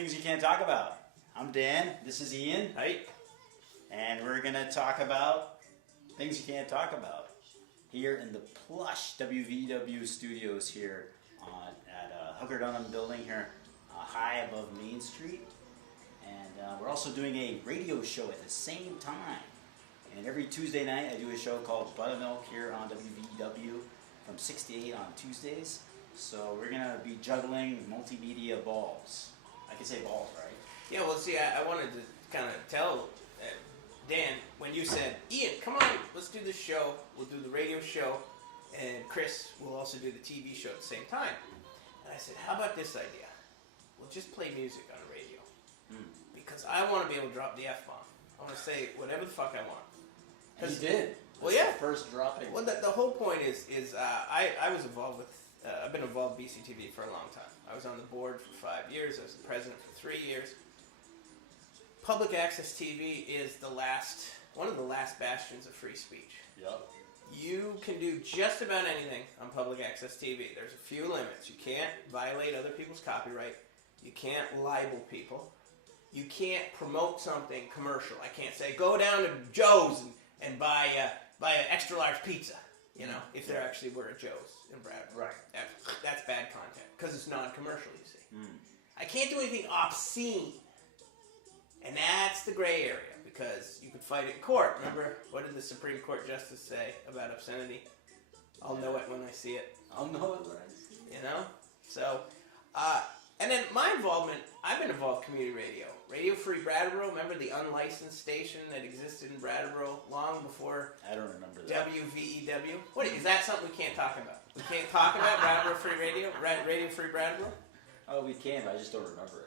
Things You Can't Talk About. I'm Dan, this is Ian. Hi. And we're going to talk about things you can't talk about here in the plush WVW studios here at Hooker Dunham building here high above Main Street. And we're also doing a radio show at the same time. And every Tuesday night I do a show called Buttermilk here on WVW from 6 to 8 on Tuesdays. So we're going to be juggling multimedia balls. I can say balls, right? Yeah, well, see, I wanted to kind of tell Dan, when you said, Ian, come on, let's do this show. We'll do the radio show, and Chris will also do the TV show at the same time. And I said, how about this idea? We'll just play music on the radio. Because I want to be able to drop the F-bomb. I want to say whatever the fuck I want. And you did. Well, yeah. First dropping. Well, the whole point is I was involved with, I've been involved with BCTV for a long time. I was on the board for 5 years. I was the president for 3 years. Public access TV is one of the last bastions of free speech. Yep. You can do just about anything on public access TV. There's a few limits. You can't violate other people's copyright. You can't libel people. You can't promote something commercial. I can't say, go down to Joe's and buy an extra large pizza, you know, if there actually were a Joe's in Bradford. Right. That's bad content, because it's non-commercial, you see. I can't do anything obscene. And that's the gray area, because you could fight it in court. Remember, what did the Supreme Court Justice say about obscenity? I'll know it when I see it. I'll know it when I see it. You know? So, and then my involvement, I've been involved in community radio. Radio Free Brattleboro, remember the unlicensed station that existed in Brattleboro long before I don't remember that. WVEW? What, is that something we can't talk about? We can't talk about Brattleboro Free Radio? Radio Free Brattleboro? Oh, we can, but I just don't remember it.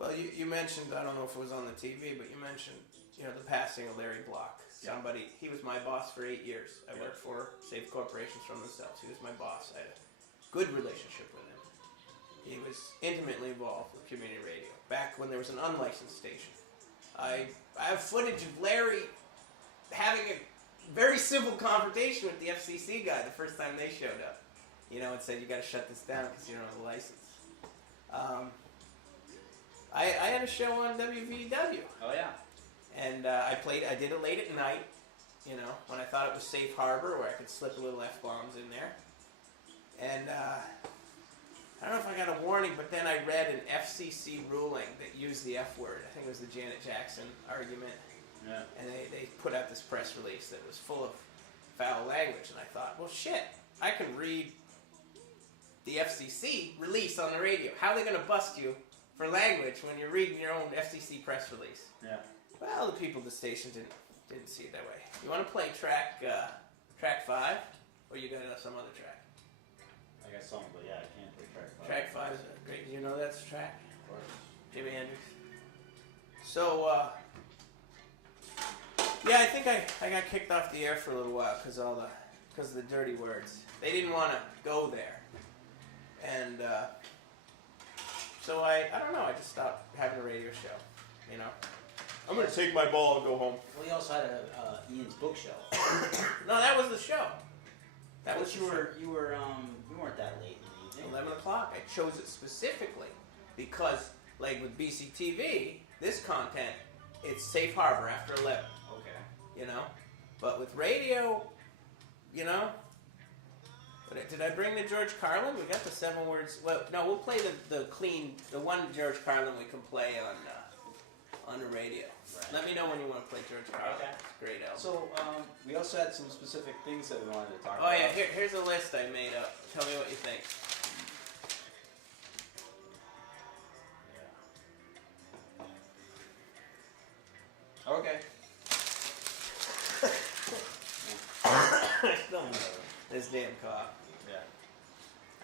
Well, you mentioned, I don't know if it was on the TV, but you mentioned, you know, the passing of Larry Block. Somebody, he was my boss for 8 years. I worked for Save Corporations from themselves. He was my boss. I had a good relationship with him. He was intimately involved with community radio, back when there was an unlicensed station. I have footage of Larry having a very civil confrontation with the FCC guy the first time they showed up. You know, and said, you got to shut this down because you don't have a license. I had a show on WVW. Oh, yeah. And I did it late at night, you know, when I thought it was safe harbor, where I could slip a little F-bombs in there. And I don't know if I got a warning, but then I read an FCC ruling that used the F word. I think it was the Janet Jackson argument. Yeah. And they put out this press release that was full of foul language. And I thought, well, shit, I can read the FCC release on the radio. How are they going to bust you for language when you're reading your own FCC press release? Yeah. Well, the people at the station didn't see it that way. You want to play track 5, or you got some other track? I got some, but yeah, I can't play track 5. Track 5 is great. Do you know that's a track? Of course. Jimi Hendrix. So, yeah, I think I got kicked off the air for a little while because of the dirty words. They didn't want to go there, and so I don't know. I just stopped having a radio show. You know, I'm gonna take my ball and go home. Well, you also had Ian's bookshelf. No, that was the show. That was you weren't that late in the evening. 11 o'clock. I chose it specifically because, like with BCTV, this content, it's safe harbor after 11. Okay. You know? But with radio, you know? Did I bring the George Carlin? We got the 7 words. Well, no, we'll play the one George Carlin we can play on the radio. Right. Let me know when you want to play George Carlin. Okay. It's a great album. So, we also had some specific things that we wanted to talk Oh about. yeah, here's a list I made up. Tell me what you think. Yeah. Okay. I still know this damn cough. Yeah.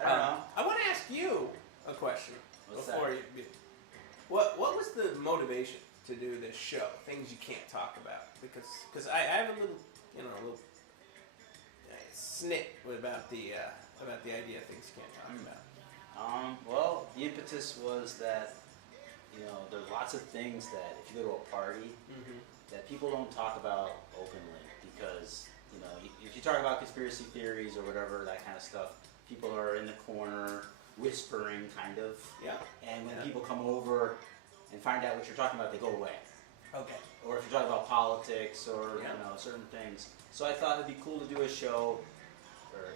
I don't know. I want to ask you a question What's before that? you. What was the motivation to do this show? Things you can't talk about, because I have a little snit about the idea of things you can't talk about. Well, the impetus was that, you know, there's lots of things that if you go to a party that people don't talk about openly, because, you know, if you talk about conspiracy theories or whatever, that kind of stuff, people are in the corner, whispering kind of. Yeah. And when Yeah. people come over and find out what you're talking about, they go away. Okay. Or if you're talking about politics or Yeah. certain things. So I thought it'd be cool to do a show, or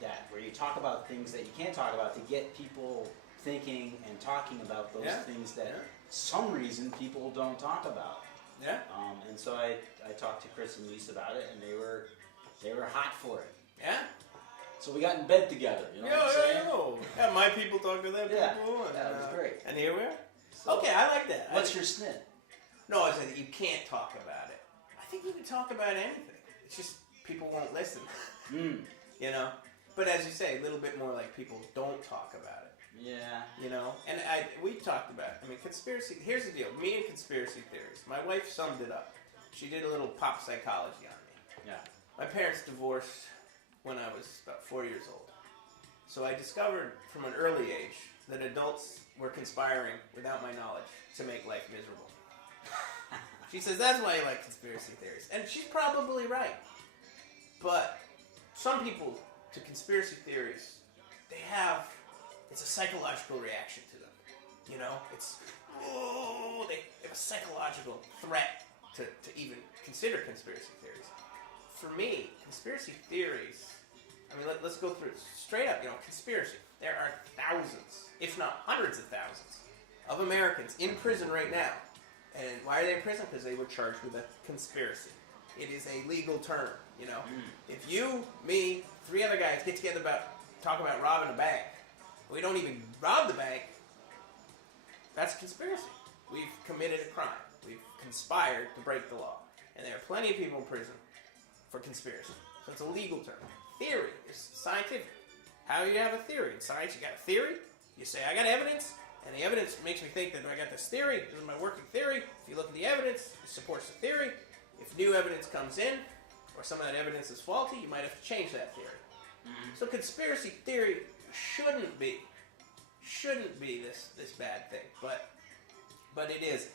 that where you talk about things that you can't talk about to get people thinking and talking about those Yeah. things that Yeah. some reason people don't talk about. Yeah. And so I talked to Chris and Lisa about it, and they were hot for it. Yeah. So we got in bed together. You know what I'm saying? Yeah, my people talk to their Yeah. people. And, That was great. And here we are. So, Okay, I like that. What's your snit? No, I said that you can't talk about it. I think you can talk about anything. It's just people won't listen. Mm. But as you say, a little bit more like people don't talk about it. Yeah. And we talked about it. I mean, conspiracy. Here's the deal. Me and conspiracy theories. My wife summed it up. She did a little pop psychology on me. Yeah. My parents divorced when I was about 4 years old. So I discovered from an early age that adults were conspiring without my knowledge to make life miserable. She says that's why you like conspiracy theories. And she's probably right. But some people to conspiracy theories, it's a psychological reaction to them. They have a psychological threat to even consider conspiracy theories. For me, conspiracy theories, let's go through it straight up. Conspiracy. There are thousands, if not hundreds of thousands, of Americans in prison right now. And why are they in prison? Because they were charged with a conspiracy. It is a legal term, If you, me, 3 other guys get together talk about robbing a bank, we don't even rob the bank, that's conspiracy. We've committed a crime. We've conspired to break the law. And there are plenty of people in prison for conspiracy. So it's a legal term. Theory is scientific. How do you have a theory? In science, you got a theory. You say, I got evidence. And the evidence makes me think that I got this theory. This is my working theory. If you look at the evidence, it supports the theory. If new evidence comes in, or some of that evidence is faulty, you might have to change that theory. Mm-hmm. So conspiracy theory shouldn't be this bad thing, but it is.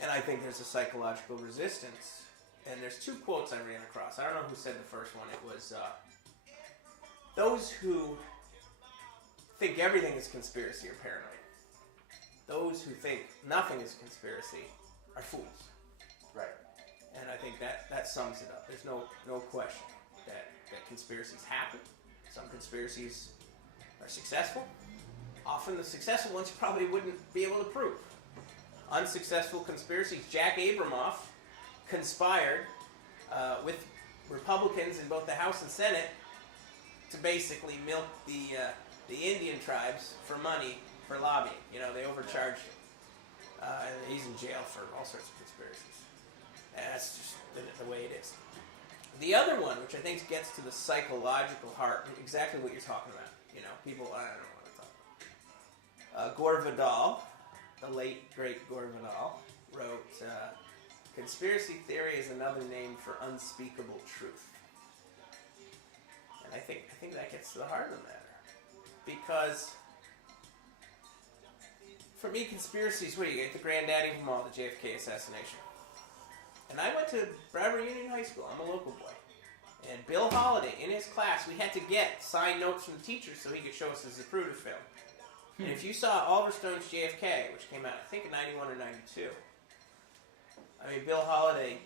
And I think there's a psychological resistance. And there's 2 quotes I ran across. I don't know who said the first one. It was, those who think everything is conspiracy are paranoid. Those who think nothing is conspiracy are fools. Right. And I think that sums it up. There's no question that conspiracies happen. Some conspiracies are successful. Often the successful ones you probably wouldn't be able to prove. Unsuccessful conspiracies. Jack Abramoff conspired with Republicans in both the House and Senate to basically milk the Indian tribes for money for lobbying. They overcharged him. And he's in jail for all sorts of conspiracies. And that's just the way it is. The other one, which I think gets to the psychological heart, exactly what you're talking about. People, I don't know what I'm talking about. Gore Vidal, the late, great Gore Vidal, wrote, conspiracy theory is another name for unspeakable truth. And I think that gets to the heart of the matter. Because, for me, conspiracies, what do you get? The granddaddy of them all, the JFK assassination. And I went to Bradbury Union High School. I'm a local boy. And Bill Holiday, in his class, we had to get signed notes from the teachers so he could show us his Zapruder film. And if you saw Oliver Stone's JFK, which came out, I think, in 91 or 92, Bill Holiday,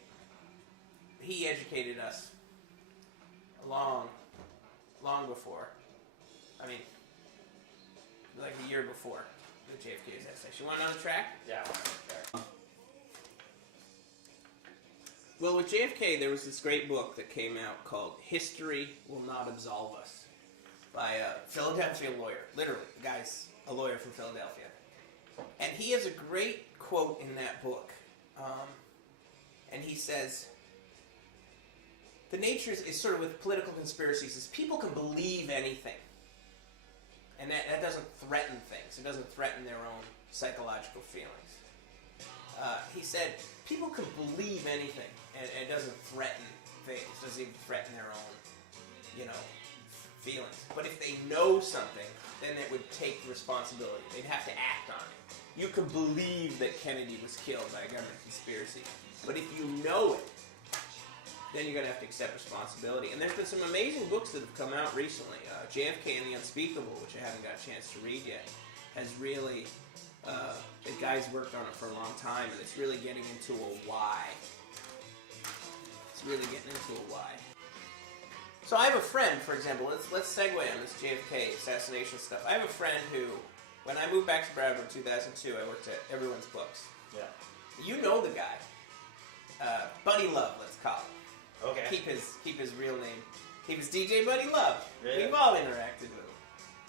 he educated us long before. Like a year before the JFK assassination. You want another track? Yeah, I want another track. Well, with JFK, there was this great book that came out called History Will Not Absolve Us by a Philadelphia lawyer. Literally, the guy's a lawyer from Philadelphia. And he has a great quote in that book. And he says, the nature is sort of with political conspiracies, is people can believe anything. And that doesn't threaten things. It doesn't threaten their own psychological feelings. He said, people can believe anything, and it doesn't threaten things. It doesn't even threaten their own, feelings. But if they know something, then it would take responsibility. They'd have to act on it. You can believe that Kennedy was killed by a government conspiracy. But if you know it, then you're going to have to accept responsibility. And there's been some amazing books that have come out recently. JFK and the Unspeakable, which I haven't got a chance to read yet, has really, the guy's worked on it for a long time, and it's really getting into a why. It's really getting into a why. So I have a friend, for example, let's segue on this JFK assassination stuff. I have a friend who, when I moved back to Bradford in 2002, I worked at Everyone's Books. Yeah. You know the guy. Buddy Love, let's call him. Okay. Keep his real name. He was DJ Buddy Love. Really? We've all interacted with him.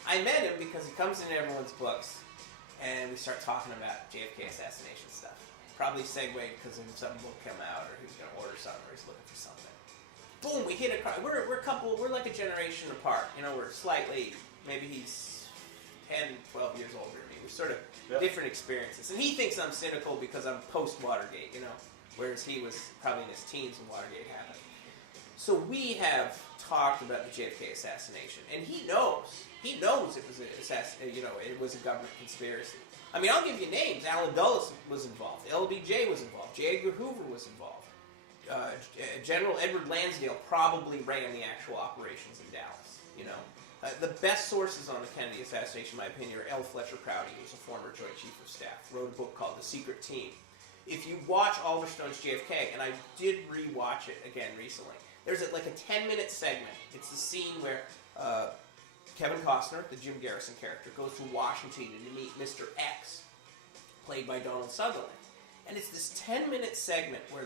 I met him because he comes into Everyone's Books, and we start talking about JFK assassination stuff. Probably segued because of some book come out, or he's going to order something, or he's looking for something. Boom, we hit a. We're a couple. We're like a generation apart. You know, we're slightly. Maybe he's 10, 12 years older than me. We're sort of different experiences, and he thinks I'm cynical because I'm post Watergate. You know. Whereas he was probably in his teens when Watergate happened. So we have talked about the JFK assassination, and he knows it was it was a government conspiracy. I mean, I'll give you names. Allen Dulles was involved. LBJ was involved. J. Edgar Hoover was involved. General Edward Lansdale probably ran the actual operations in Dallas. You know, the best sources on the Kennedy assassination, in my opinion, are L. Fletcher Prouty, who was a former Joint Chief of Staff, wrote a book called The Secret Team. If you watch Oliver Stone's JFK, and I did re-watch it again recently, there's like a 10-minute segment. It's the scene where Kevin Costner, the Jim Garrison character, goes to Washington to meet Mr. X, played by Donald Sutherland. And it's this 10-minute segment where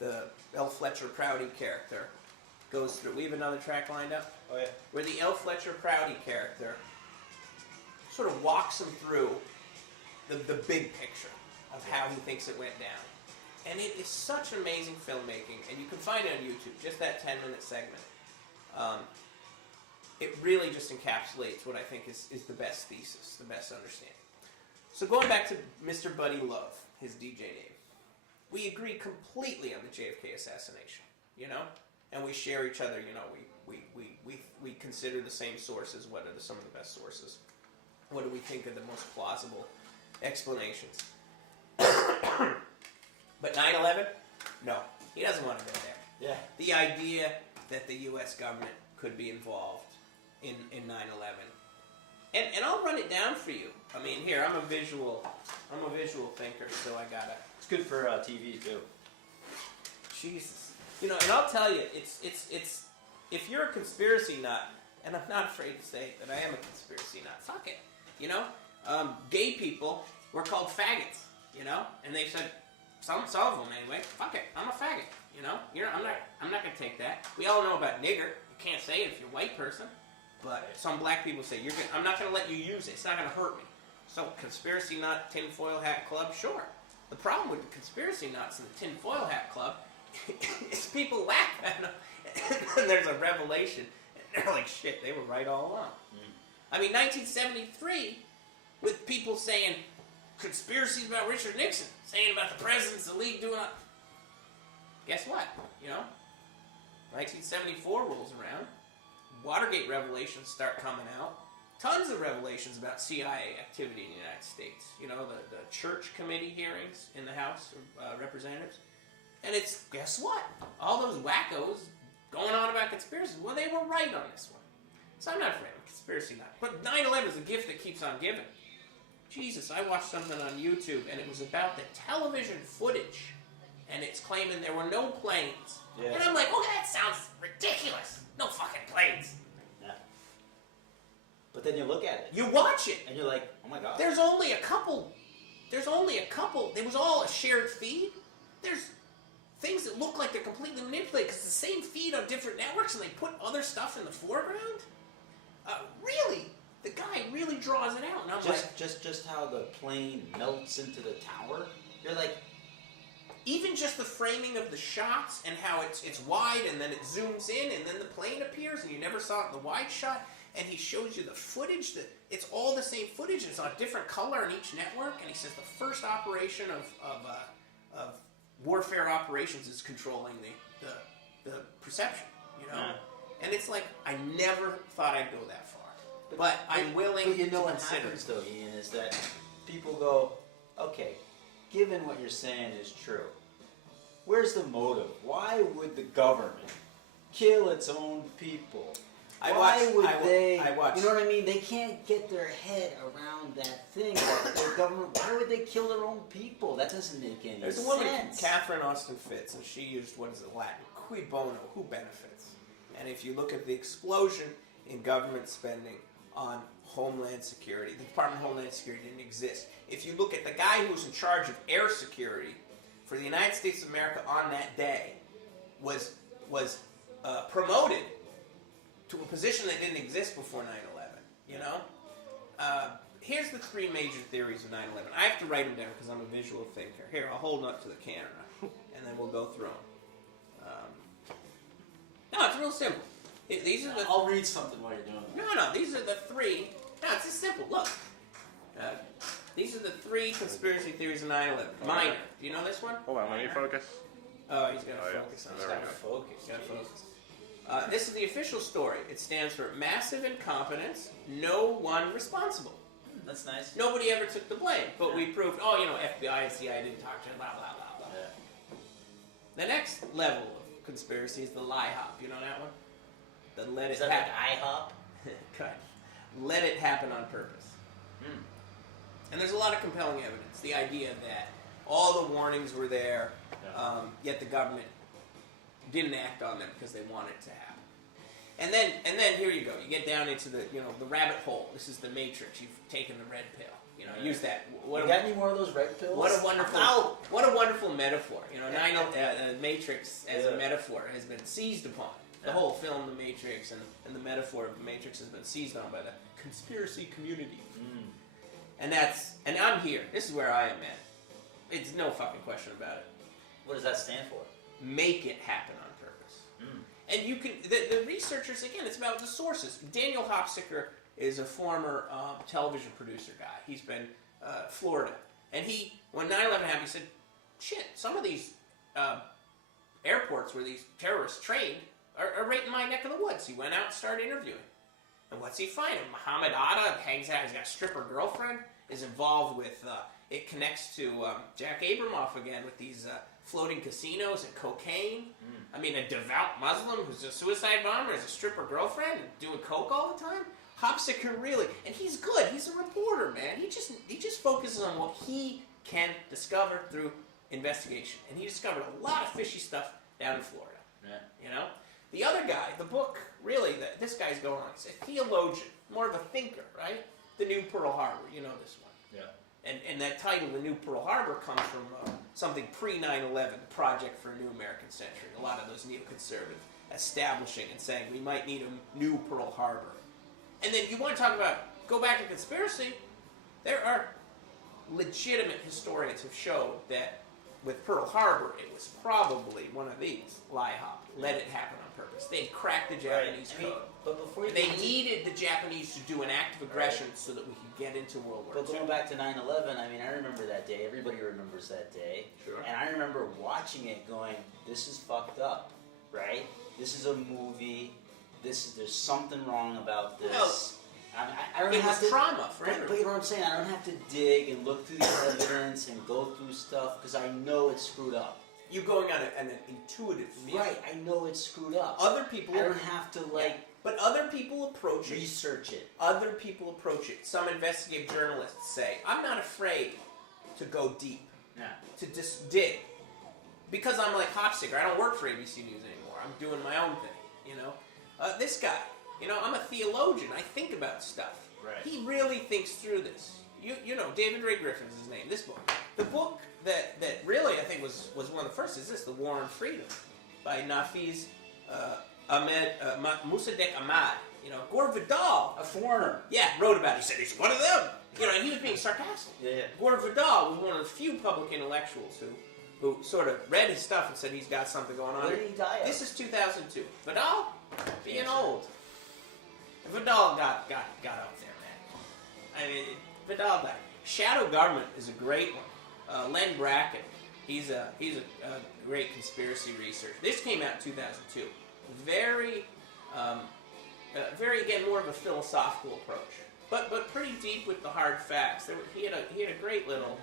the L. Fletcher Prouty character goes through. We have another track lined up? Oh, yeah. Where the L. Fletcher Prouty character sort of walks him through the big picture of how he thinks it went down. And it is such amazing filmmaking, and you can find it on YouTube, just that 10-minute segment. It really just encapsulates what I think is the best thesis, the best understanding. So going back to Mr. Buddy Love, his DJ name, we agree completely on the JFK assassination, you know? And we share each other, you know, we consider the same sources. What are some of the best sources? What do we think are the most plausible explanations? But 9/11? No. He doesn't want to go there. Yeah. The idea that the U.S. government could be involved in 9/11. And I'll run it down for you. I mean, here, I'm a visual thinker, so I gotta... It's good for TV, too. Jesus. You know, and I'll tell you, it's if you're a conspiracy nut, and I'm not afraid to say that I am a conspiracy nut, fuck it. You know? Gay people were called faggots, you know? And they said, some of them anyway, fuck it, I'm a faggot, you know? I'm not gonna take that. We all know about nigger. You can't say it if you're a white person. But some black people say, I'm not gonna let you use it. It's not gonna hurt me. So, conspiracy nut, tinfoil hat club, sure. The problem with the conspiracy nuts and the tinfoil hat club is people laugh at them, and there's a revelation, and they're like, shit, they were right all along. I mean, 1973, with people saying conspiracies about Richard Nixon, saying about the president's elite doing it. Guess what? You know, 1974 rolls around. Watergate revelations start coming out. Tons of revelations about CIA activity in the United States. You know, the Church Committee hearings in the House of Representatives. And it's, guess what? All those wackos going on about conspiracies, well, they were right on this one. So I'm not afraid of conspiracy nut. But 9/11 is a gift that keeps on giving. Jesus, I watched something on YouTube, and it was about the television footage, and it's claiming there were no planes. Yeah. And I'm like, oh, that sounds ridiculous. No fucking planes. Yeah. But then you look at it. You watch it. And you're like, oh my God. There's only a couple. It was all a shared feed. There's things that look like they're completely manipulated because it's the same feed on different networks, and they put other stuff in the foreground. Really? The guy really draws it out. And I'm just how the plane melts into the tower. You're like, even just the framing of the shots and how it's wide and then it zooms in and then the plane appears and you never saw it in the wide shot, and he shows you the footage that it's all the same footage and it's on a different color in each network, and he says the first operation of warfare operations is controlling the perception, you know? Yeah. And it's like, I never thought I'd go that far. But I'm willing to consider. What happens though, Ian, is that people go, okay, given what you're saying is true, where's the motive? Why would the government kill its own people? I Why would they? watched. You know what I mean? They can't get their head around that thing. That the government. Why would they kill their own people? That doesn't make any sense. There's a woman, Catherine Austin Fitts, and she used, what is it, Latin? Cui bono, who benefits? And if you look at the explosion in government spending on Homeland Security, the Department of Homeland Security didn't exist. If you look at the guy who was in charge of air security for the United States of America on that day, was promoted to a position that didn't exist before 9/11, you know? Here's the three major theories of 9/11. I have to write them down because I'm a visual thinker. Here, I'll hold up to the camera, and then we'll go through them. No, it's real simple. These are the... I'll read something while you're doing that. No, these are the three... No, it's just simple. Look. These are the three conspiracy theories of 9/11. Minor. Do you know this one? Hold on, let me focus. Oh, he's got to Oh, yeah. focus on There that. we go. Focus. Gotta focus. This is the official story. It stands for massive incompetence, no one responsible. That's nice. Nobody ever took the blame, but we proved, FBI and CIA didn't talk to him, blah, blah, blah, blah. Yeah. The next level of conspiracy is the lie hop. You know that one? The let Is it that like happen. IHOP? Cut. Let it happen on purpose. And there's a lot of compelling evidence. The idea that all the warnings were there, yet the government didn't act on them because they wanted it to happen. And then here you go. You get down into the rabbit hole. This is the Matrix. You've taken the red pill. Use that. You got any more of those red pills? What a wonderful metaphor. Matrix as a metaphor has been seized upon. The whole film, The Matrix, and the metaphor of The Matrix has been seized on by the conspiracy community. And I'm here. This is where I am at. It's no fucking question about it. What does that stand for? Make it happen on purpose. And you can, the researchers, again, it's about the sources. Daniel Hopsicker is a former television producer guy. He's been Florida. And when 9/11 happened, he said, shit, some of these airports where these terrorists trained are right in my neck of the woods. He went out and started interviewing. And what's he find? Muhammad Atta hangs out, he's got a stripper girlfriend, is involved with, it connects to Jack Abramoff again with these floating casinos and cocaine. I mean, a devout Muslim who's a suicide bomber has a stripper girlfriend and doing coke all the time? Hopsicker really, and he's good, he's a reporter, man. He just focuses on what he can discover through investigation. And he discovered a lot of fishy stuff down in Florida. Yeah. The other guy, the book, really, this guy's going on. He's a theologian, more of a thinker, right? The New Pearl Harbor, you know this one. Yeah. And that title, The New Pearl Harbor, comes from something pre-9/11, the Project for a New American Century. A lot of those neoconservatives establishing and saying we might need a new Pearl Harbor. And then you want to talk about, go back to conspiracy, there are legitimate historians who showed that with Pearl Harbor, it was probably one of these, lie hop, let it happen on purpose. They had cracked the Japanese code. But before They needed the Japanese to do an act of aggression so that we could get into World War II. But going back to 9/11, I mean, I remember that day. Everybody remembers that day. Sure. And I remember watching it going, this is fucked up, right? This is a movie. There's something wrong about this. I don't It have was to, trauma for but everyone. you know what I'm saying? I don't have to dig and look through the evidence and go through stuff because I know it's screwed up. You're going on an intuitive view. Right, I know it's screwed up. Other people... I don't have to, But other people approach it. research it. Other people approach it. Some investigative journalists say, I'm not afraid to go deep, Yeah. to just dig. Because I'm like Hopsicker. I don't work for ABC News anymore. I'm doing my own thing, This guy, I'm a theologian. I think about stuff. Right. He really thinks through this. You know, David Ray Griffin is his name. This book. The book that really I think was one of the first is this, The War on Freedom, by Nafiz Mossadegh Ahmad. Gore Vidal, A foreigner. wrote about it. He said he's one of them. And he was being sarcastic. Yeah. Gore Vidal was one of the few public intellectuals who sort of read his stuff and said he's got something going on. Where did he die of? This is 2002. Vidal, being Cancer. old. Vidal got up there, man. I mean, Vidal died. Shadow Government is a great one. Len Brackett, he's a great conspiracy researcher. This came out in 2002. Very again more of a philosophical approach, but pretty deep with the hard facts. He had a great little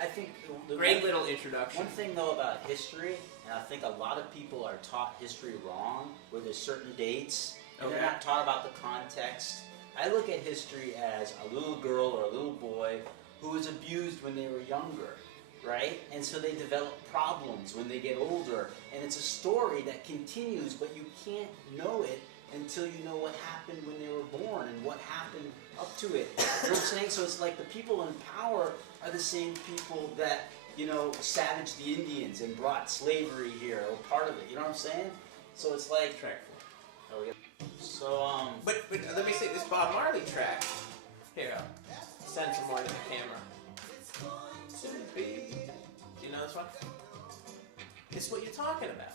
I think the Great little introduction. One thing though about history, and I think a lot of people are taught history wrong, where there's certain dates, and they're not taught about the context. I look at history as a little girl or a little boy who was abused when they were younger, right? And so they develop problems when they get older, and it's a story that continues, but you can't know it until you know what happened when they were born and what happened up to it. You know what I'm saying? So it's like the people in power are the same people that, you know, savaged the Indians and brought slavery here, or part of it. You know what I'm saying? So it's like... Track 4. Oh, yeah. So, But let me say, this Bob Marley track, here, send some more to the camera. Do you know this one? It's what you're talking about.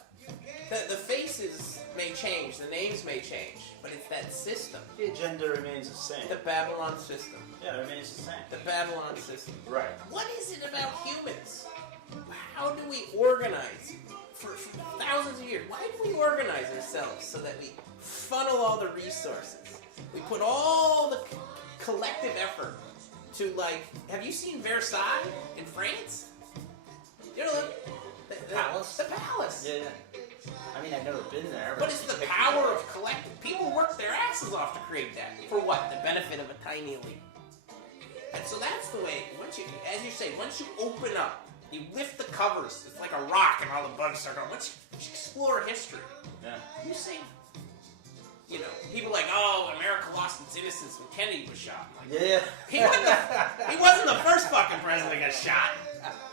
The faces may change, the names may change, but it's that system. the agenda remains the same. The Babylon system. Yeah, it remains the same. The Babylon system. Right. What is it about humans? How do we organize? For thousands of years, why do we organize ourselves so that we funnel all the resources? We put all the collective effort to, like, have you seen Versailles in France? You know, the Palace? The palace. Yeah. I mean, I've never been there. But it's the power of collective. People work their asses off to create that. For what? The benefit of a tiny elite. And so that's the way, once you, as you say, once you open up, you lift the covers, it's like a rock and all the bugs start going. Once you explore history, Yeah. you say, you know, people like, oh, America lost its innocence when Kennedy was shot. I'm like, Yeah. he wasn't the first fucking president that got shot.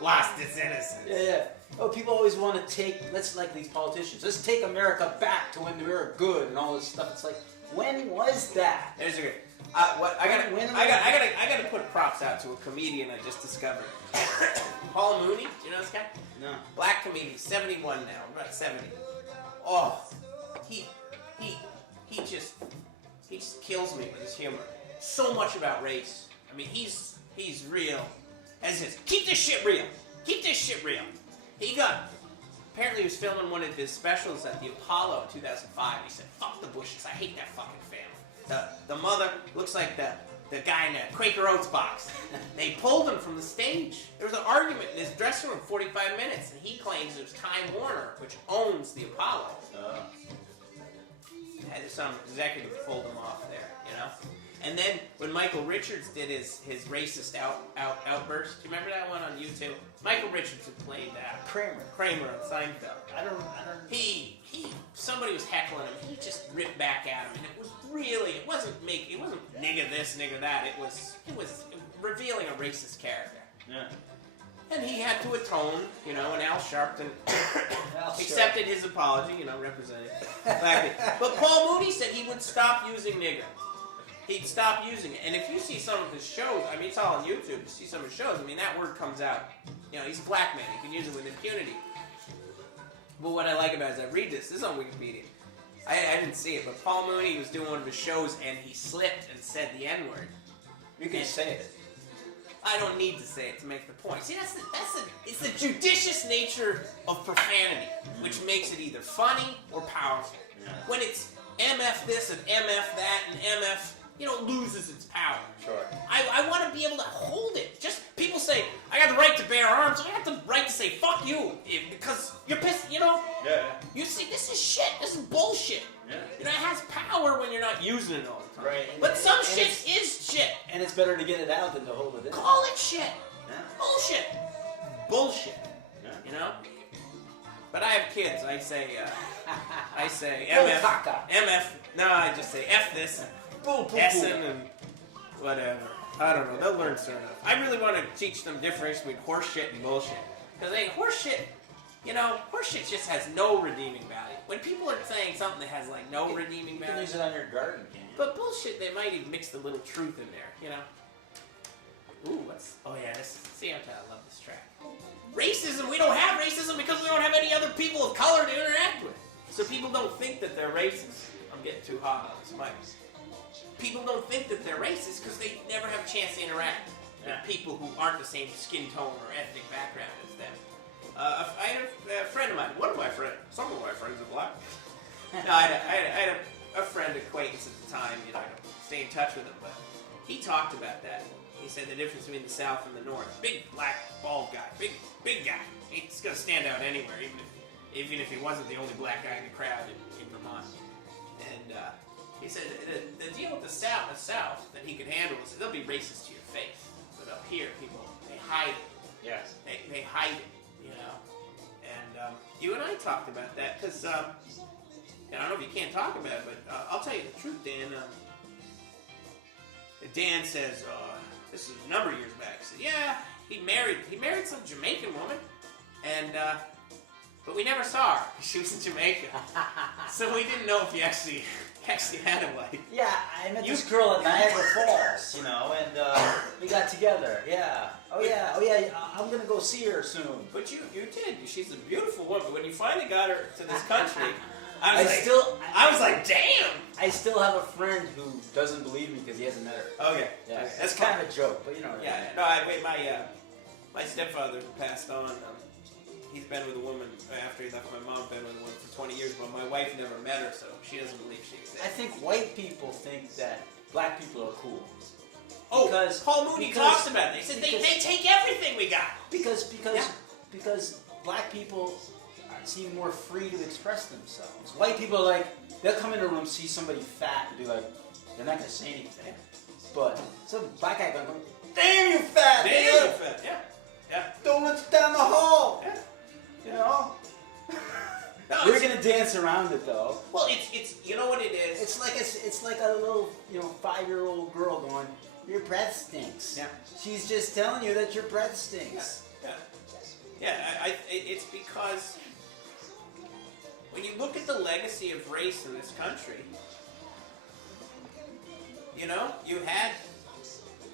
Lost its innocence. Yeah. Oh, people always want to take, let's like these politicians, let's take America back to when we were good and all this stuff. It's like, when was that? There's a good. I gotta put props out to a comedian I just discovered. Paul Mooney, do you know this guy? No. Black comedian, 71 now, about 70. Oh, he just kills me with his humor. So much about race. I mean, he's real. As his, keep this shit real. Keep this shit real. Apparently he was filming one of his specials at the Apollo in 2005. He said, fuck the Bushes, I hate that fucking family. The mother looks like the guy in the Quaker Oats box. They pulled him from the stage. There was an argument in his dressing room, 45 minutes, and he claims it was Time Warner, which owns the Apollo. Had some executive pulled him off there, you know? And then when Michael Richards did his racist outburst, do you remember that one on YouTube? Michael Richards had played Kramer on Seinfeld. I don't. Somebody was heckling him. He just ripped back at him, and it was really, it wasn't nigga this, nigga that. It was revealing a racist character. Yeah. And he had to atone, you know, and Al Sharpton accepted his apology, you know, representing black people. But Paul Mooney said he would stop using nigger. He'd stop using it. And if you see some of his shows, I mean, it's all on YouTube, you see some of his shows, I mean, that word comes out. You know, he's a black man, he can use it with impunity. But what I like about it is I read this is on Wikipedia. I didn't see it, but Paul Mooney was doing one of his shows and he slipped and said the N-word. You can say it. I don't need to say it to make the point. See, it's the judicious nature of profanity, which makes it either funny or powerful. Yeah. When it's MF this and MF that and MF, you know, loses its power. Sure. I want to be able to hold it. Just people say, I got the right to bear arms, I got the right to say, fuck you, because you're pissed, you know? Yeah. You see, this is shit, this is bullshit. Yeah. You know, it has power when you're not using it all the time. Right. But some shit is shit. And it's better to get it out than to hold it in. Call it shit. Yeah. Bullshit. Bullshit. Yeah. You know? But I have kids. I say Oh, MF. caca. MF. No, I just say F this. Essen and whatever. I don't know. They'll learn soon enough. I really want to teach them difference between horse shit and bullshit. Because horse shit, you know, horse shit just has no redeeming value. When people are saying something that has like no redeeming You value. can use it on your garden, can't you? But bullshit, they might even mix the little truth in there, you know? Ooh, oh yeah, see how I love this track. Racism, we don't have racism because we don't have any other people of color to interact with. So people don't think that they're racist. I'm getting too hot on this mic. People don't think that they're racist because they never have a chance to interact with people who aren't the same skin tone or ethnic background as them. I had a friend of mine, some of my friends are black. No, I had a friend, acquaintance at the time, you know, I don't stay in touch with him, but he talked about that. He said the difference between the South and the North. Big, black, bald guy. Big guy. He's going to stand out anywhere, even if he wasn't the only black guy in the crowd in Vermont. And he said the deal with the South that he could handle is they'll be racist to your face. But up here, people, they hide it. Yes. They hide it, you know. And you and I talked about that because, I don't know if you can't talk about it, but I'll tell you the truth, Dan. Dan says, this is a number of years back. He said, yeah, he married some Jamaican woman, and but we never saw her. She was in Jamaica, so we didn't know if he actually had a wife. Yeah, I met this girl at Niagara Falls, you know, and we got together. Yeah. Oh yeah. I'm gonna go see her soon. But you did. She's a beautiful woman. When you finally got her to this country, I was like, damn. I still have a friend who doesn't believe me because he hasn't met her. Okay. Yeah, Okay. that's kind of a joke, but you know. What Yeah. I mean. No. My stepfather passed on. He's been with a woman after he left my mom. Been with a woman for 20 years, but my wife never met her, so she doesn't believe she exists. I think white people think that black people are cool. Oh, because Paul Mooney talks about it. He said they take everything we got. Because black people seem more free to express themselves. White people are like, they'll come in a room, see somebody fat, and be like, they're not gonna say anything. But some black guy gonna go, damn you fat, damn you fat, yeah. Donuts down the hall. Yeah. You know? No, we're gonna dance around it though. Well, it's you know what it is. It's like a little 5-year-old girl going, your breath stinks. Yeah. She's just telling you that your breath stinks. Yeah. It's because when you look at the legacy of race in this country, you know,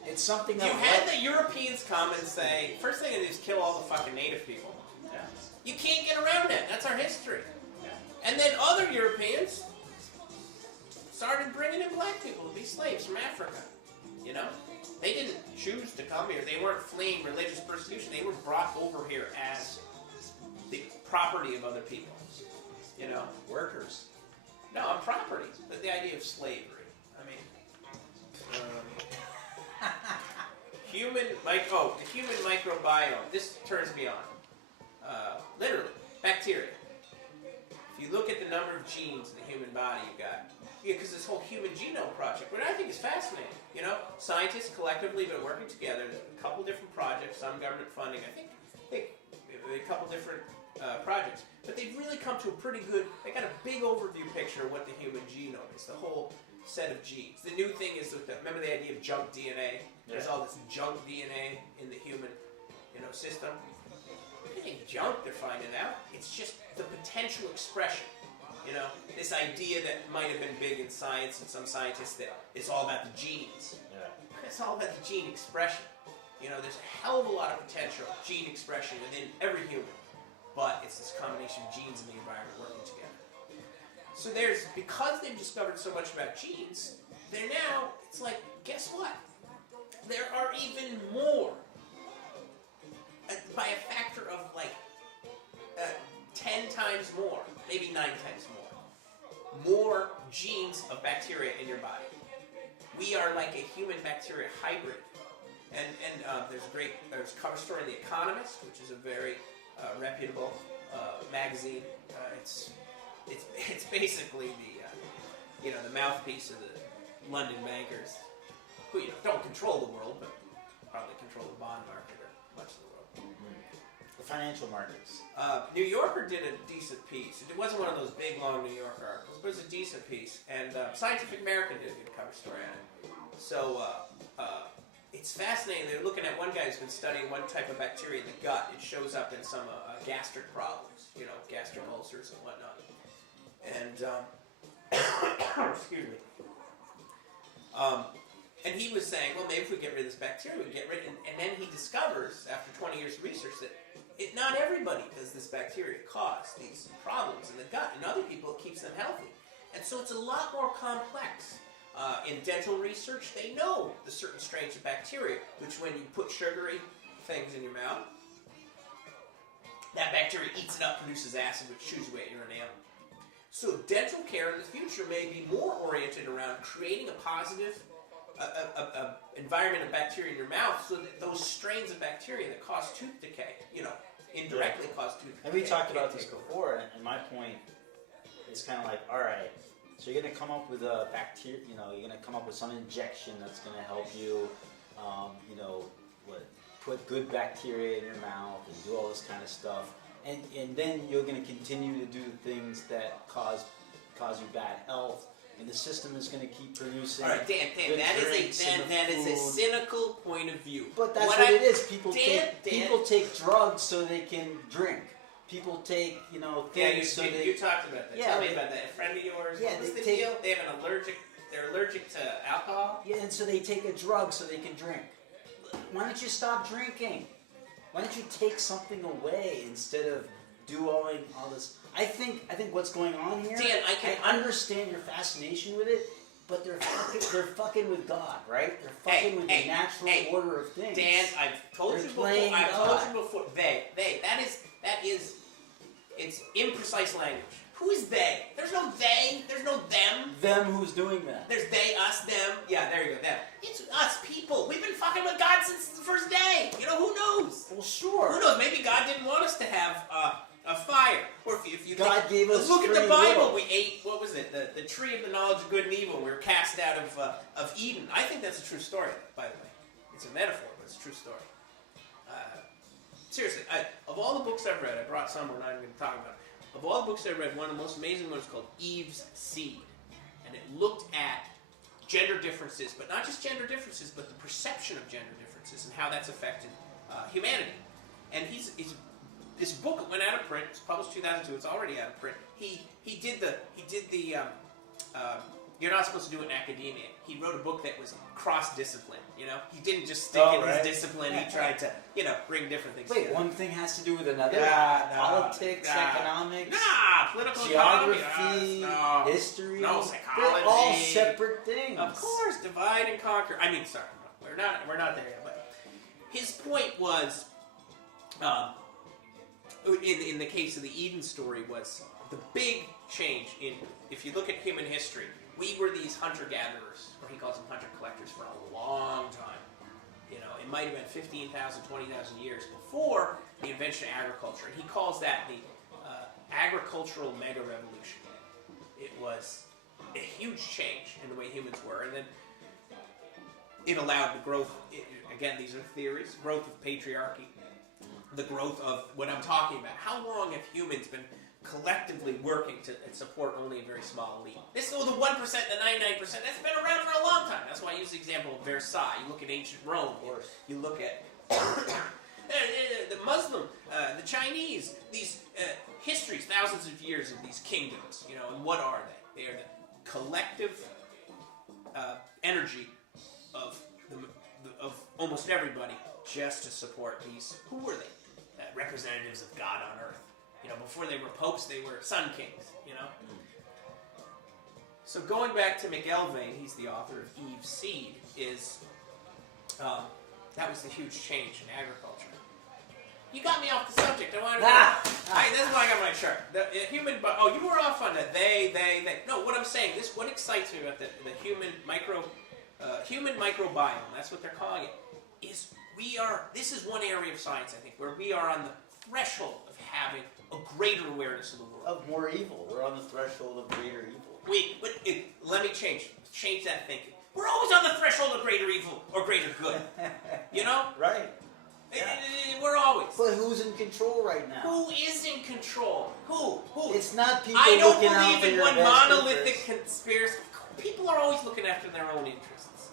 it's something that you had the Europeans come and say, first thing they do is kill all the fucking native people. Yeah. You can't get around that. That's our history. Yeah. And then other Europeans started bringing in black people to be slaves from Africa. You know, they didn't choose to come here. They weren't fleeing religious persecution. They were brought over here as the property of other people. You know, workers. No, property. The idea of slavery. I mean, the human microbiome. This turns me on. Literally, bacteria. If you look at the number of genes in the human body, you've got, because this whole Human Genome Project, what I think is fascinating. You know, scientists collectively have been working together. There's a couple different projects, some government funding. I think a couple different projects, but they've really come to a pretty good. They got a big overview picture of what the human genome is. The whole set of genes. The new thing is remember the idea of junk DNA? There's all this junk DNA in the human, system. Anything junk they're finding out. It's just the potential expression. This idea that might have been big in science and some scientists that it's all about the genes. Yeah. It's all about the gene expression. There's a hell of a lot of potential gene expression within every human, but it's this combination of genes and the environment working together. So because they've discovered so much about genes, it's like, guess what? There are even more, by a factor of 10 times more, maybe 9 times more genes of bacteria in your body. We are like a human-bacteria hybrid. And there's a cover story in The Economist, which is a very reputable magazine. It's basically the mouthpiece of the London bankers, who don't control the world, but probably control the bond market or much of the world. Mm-hmm. The financial markets. New Yorker did a decent piece. It wasn't one of those big, long New Yorker articles, but it was a decent piece. And Scientific American did a good cover story on it. So it's fascinating. They're looking at one guy who's been studying one type of bacteria in the gut. It shows up in some gastric problems, gastric ulcers and whatnot. And excuse me. And he was saying, well, maybe if we get rid of this bacteria, we get rid of it. And then he discovers, after 20 years of research, that not everybody does this bacteria cause these problems in the gut. In other people, it keeps them healthy. And so it's a lot more complex. In dental research, they know the certain strains of bacteria, which when you put sugary things in your mouth, that bacteria eats it up, produces acid, which chews away at your enamel. So dental care in the future may be more oriented around creating a positive a environment of bacteria in your mouth, so that those strains of bacteria that cause tooth decay, indirectly cause tooth decay. And we talked about this before, and my point is kind of like, all right, so you're going to come up with a bacteria, you're going to come up with some injection that's going to help you, put good bacteria in your mouth and do all this kind of stuff. And then you're going to continue to do things that cause you bad health. And the system is going to keep producing. All right, Dan, that is a cynical point of view. But that's what it is. People take drugs so they can drink. People take, things so they... You talked about that. Yeah, Tell me about that. A friend of yours, yeah, what was the deal? They have they're allergic to alcohol? Yeah, and so they take a drug so they can drink. Why don't you stop drinking? Why don't you take something away instead of do all this... I think what's going on here. Dan, I understand your fascination with it, but they're fucking with God, right? They're fucking with the natural order of things. Dan, I've told you before. It's imprecise language. Who is they? There's no they. There's no them. Them who's doing that? There's they, us, them. Yeah, there you go. Them. It's us people. We've been fucking with God since the first day. Who knows? Well, sure. Who knows? Maybe God didn't want us to have a fire. Or if you God gave us look at the free Bible. will. We ate, what was it? The tree of the knowledge of good and evil. We were cast out of Eden. I think that's a true story, by the way. It's a metaphor, but it's a true story. Seriously, of all the books I've read, I brought some we're not even going to talk about. Of all the books I read, one of the most amazing ones is called Eve's Seed. And it looked at gender differences, but not just gender differences, but the perception of gender differences and how that's affected humanity. And this book went out of print. It's published 2002. It's already out of print. He did the you're not supposed to do it in academia. He wrote a book that was cross-discipline, He didn't just stick in his discipline. He tried to, bring different things together. One thing has to do with another? Politics, economics, political geography, economy, history. No, psychology. They're all separate things. Of course, divide and conquer. Sorry, we're not there yet. But his point was, in the case of the Eden story, was the big change in, if you look at human history, we were these hunter-gatherers, or he calls them hunter-collectors, for a long time. It might have been 15,000, 20,000 years before the invention of agriculture. And he calls that the agricultural mega-revolution. It was a huge change in the way humans were. And then it allowed the growth, again, these are theories, growth of patriarchy, the growth of what I'm talking about. How long have humans been collectively working to support only a very small elite? This is the 1%, the 99%, that's been around for a long time. That's why I use the example of Versailles. You look at ancient Rome, you look at the Muslim, the Chinese, these histories, thousands of years of these kingdoms, and what are they? They are the collective energy of almost everybody just to support these, who were they? Representatives of God on earth. Before they were popes, they were sun kings, So going back to McElvain, he's the author of Eve's Seed, that was the huge change in agriculture. You got me off the subject. I wanted to... That's why I got my chart. You were off on that. They. No, what I'm saying, what excites me about the human microbiome, that's what they're calling it, is this is one area of science, I think, where we are on the threshold of having a greater awareness of the world. Of more evil. We're on the threshold of greater evil. Let me change that thinking. We're always on the threshold of greater evil or greater good. Right. Yeah. We're always. But who's in control right now? Who is in control? Who? It's not people I don't looking out for believe in your one best monolithic interest. conspiracy. People are always looking after their own interests.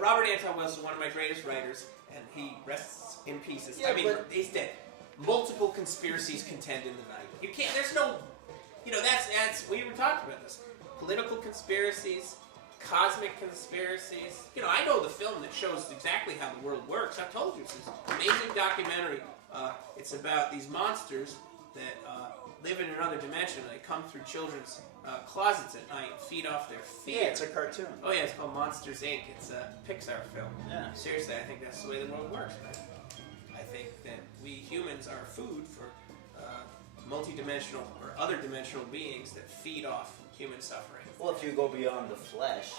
Robert Anton Wilson, one of my greatest writers, and he rests in pieces. Yeah, he's dead. Multiple conspiracies contend in the night. You can't. There's no. That's. We were talking about this. Political conspiracies, cosmic conspiracies. I know the film that shows exactly how the world works. I've told you, it's this amazing documentary. It's about these monsters that live in another dimension. They come through children's closets at night and feed off their fear. Yeah, it's a cartoon. Oh yeah, it's called Monsters Inc. It's a Pixar film. Yeah. Seriously, I think that's the way the world works, man. I think that we humans are food for multi-dimensional or other dimensional beings that feed off human suffering. Well, if you go beyond the flesh,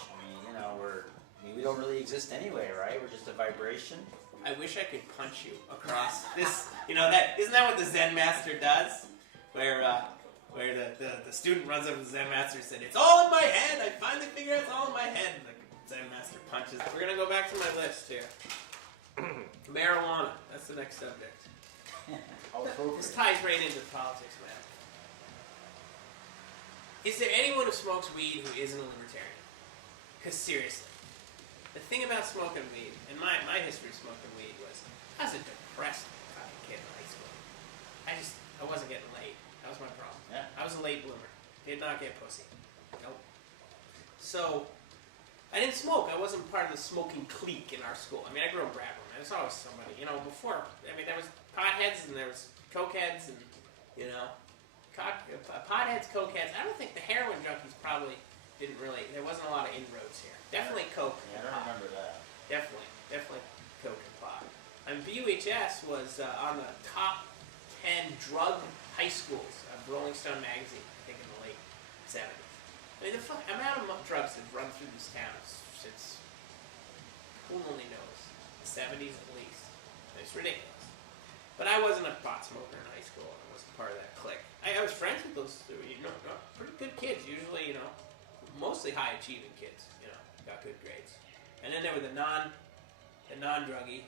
we're I mean, we don't really exist anyway, right? We're just a vibration. I wish I could punch you across this. You know that isn't that what the Zen master does? Where the student runs up to the Zen master and said, "It's all in my head. I finally figured out it's all in my head." And the Zen master punches. We're gonna go back to my list here. Marijuana. That's the next subject. This ties right into politics, man. Is there anyone who smokes weed who isn't a libertarian? Because seriously, the thing about smoking weed, and my history of smoking weed was, I was a depressed fucking kid in high school. I wasn't getting laid. That was my problem. Yeah. I was a late bloomer. Did not get pussy. Nope. So, I didn't smoke. I wasn't part of the smoking clique in our school. I mean, I grew up in Bradford. There's always somebody, you know, before. I mean, there was potheads and there was cokeheads and, you know, potheads, cokeheads. I don't think the heroin junkies probably didn't really, there wasn't a lot of inroads here. Definitely coke Yeah, and I don't pot. remember that. Definitely coke and pot. And BUHS was on the top 10 drug high schools of Rolling Stone magazine, I think in the late 70s. I mean, the amount of drugs that have run through these towns since, who only knows, the 70s at least. It's ridiculous. But I wasn't a pot smoker in high school. I wasn't part of that clique. I was friends with those, you know, pretty good kids. Usually, you know, mostly high achieving kids. You know, got good grades. And then there were the non-druggy,